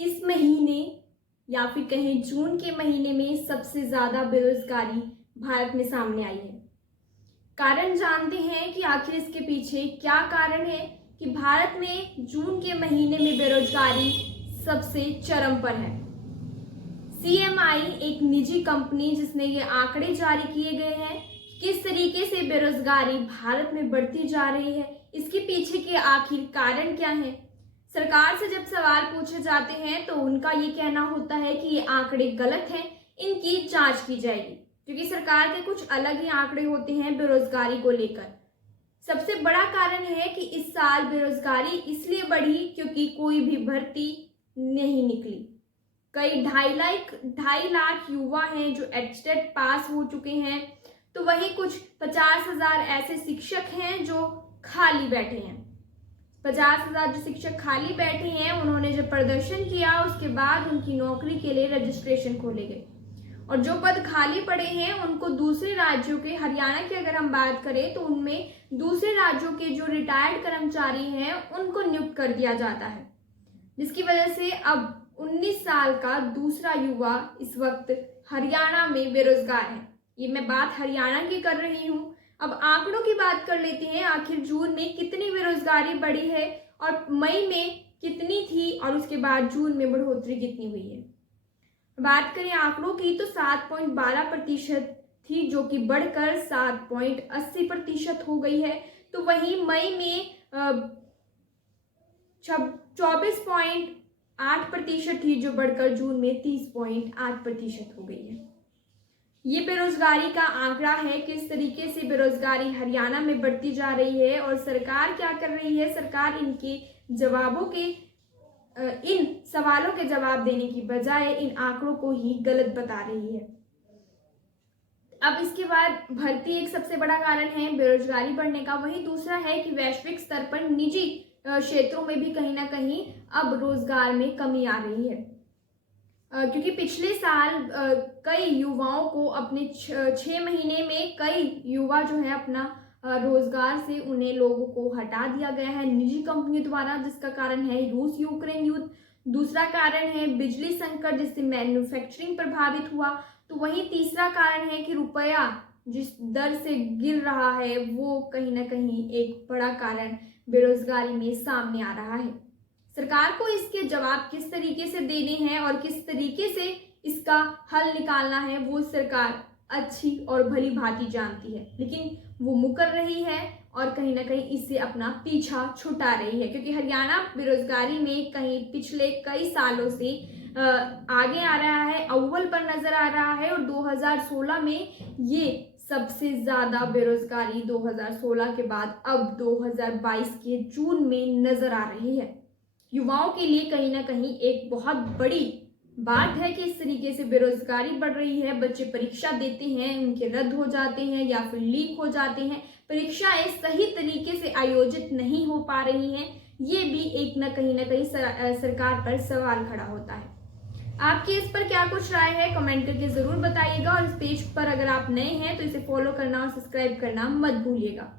इस महीने या फिर कहें जून के महीने में सबसे ज़्यादा बेरोजगारी भारत में सामने आई है। कारण जानते हैं कि आखिर इसके पीछे क्या कारण है कि भारत में जून के महीने में बेरोजगारी सबसे चरम पर है। CMI एक निजी कंपनी जिसने ये आंकड़े जारी किए गए हैं, किस तरीके से बेरोजगारी भारत में बढ़ती जा रही है, इसके पीछे के आखिर कारण क्या है। सरकार से जब सवाल पूछे जाते हैं तो उनका ये कहना होता है कि ये आंकड़े गलत हैं, इनकी जांच की जाएगी, क्योंकि सरकार के कुछ अलग ही आंकड़े होते हैं बेरोजगारी को लेकर। सबसे बड़ा कारण है कि इस साल बेरोजगारी इसलिए बढ़ी क्योंकि कोई भी भर्ती नहीं निकली। कई 2.5 लाख युवा हैं जो एटस्टेट पास हो चुके हैं, तो वहीं कुछ 50,000 ऐसे शिक्षक हैं जो खाली बैठे हैं। 50,000 जो शिक्षक खाली बैठे हैं, उन्होंने जब प्रदर्शन किया उसके बाद उनकी नौकरी के लिए रजिस्ट्रेशन खोले गए, और जो पद खाली पड़े हैं उनको दूसरे राज्यों के, हरियाणा की अगर हम बात करें तो उनमें दूसरे राज्यों के जो रिटायर्ड कर्मचारी हैं उनको नियुक्त कर दिया जाता है, जिसकी वजह से अब 19 साल का दूसरा युवा इस वक्त हरियाणा में बेरोजगार है। ये मैं बात हरियाणा की कर रही हूँ। अब आंकड़ों की बात कर लेते हैं, आखिर जून में कितनी बेरोजगारी बढ़ी है और मई में कितनी थी और उसके बाद जून में बढ़ोतरी कितनी हुई है। बात करें आंकड़ों की तो 7.12% थी, जो कि बढ़कर 7.80% हो गई है। तो वहीं मई में 24.8% थी, जो बढ़कर जून में 30.8% हो गई है। ये बेरोजगारी का आंकड़ा है, किस तरीके से बेरोजगारी हरियाणा में बढ़ती जा रही है और सरकार क्या कर रही है। सरकार इनके जवाबों के इन सवालों के जवाब देने की बजाय इन आंकड़ों को ही गलत बता रही है। अब इसके बाद भर्ती एक सबसे बड़ा कारण है बेरोजगारी बढ़ने का। वहीं दूसरा है कि वैश्विक स्तर पर निजी क्षेत्रों में भी कहीं ना कहीं अब रोजगार में कमी आ रही है, क्योंकि पिछले साल कई युवाओं को अपने 6 महीने में कई युवा जो है अपना रोजगार से उन्हें लोगों को हटा दिया गया है निजी कंपनियों द्वारा, जिसका कारण है रूस यूक्रेन युद्ध। दूसरा कारण है बिजली संकट, जिससे मैन्युफैक्चरिंग प्रभावित हुआ। तो वहीं तीसरा कारण है कि रुपया जिस दर से गिर रहा है वो कहीं ना कहीं एक बड़ा कारण बेरोजगारी में सामने आ रहा है। सरकार को इसके जवाब किस तरीके से देने हैं और किस तरीके से इसका हल निकालना है वो सरकार अच्छी और भली भांति जानती है, लेकिन वो मुकर रही है और कहीं ना कहीं इससे अपना पीछा छुटा रही है, क्योंकि हरियाणा बेरोजगारी में कहीं पिछले कई सालों से आगे आ रहा है, अव्वल पर नजर आ रहा है। और 2016 में ये सबसे ज्यादा बेरोजगारी 2016 के बाद अब 2022 के जून में नजर आ रही है। युवाओं के लिए कहीं ना कहीं एक बहुत बड़ी बात है कि इस तरीके से बेरोजगारी बढ़ रही है। बच्चे परीक्षा देते हैं, उनके रद्द हो जाते हैं या फिर लीक हो जाते हैं, परीक्षाएं सही तरीके से आयोजित नहीं हो पा रही हैं। ये भी एक ना कहीं सरकार पर सवाल खड़ा होता है। आपकी इस पर क्या कुछ राय है, कमेंट करके जरूर बताइएगा। और इस पेज पर अगर आप नए हैं तो इसे फॉलो करना और सब्सक्राइब करना मत भूलिएगा।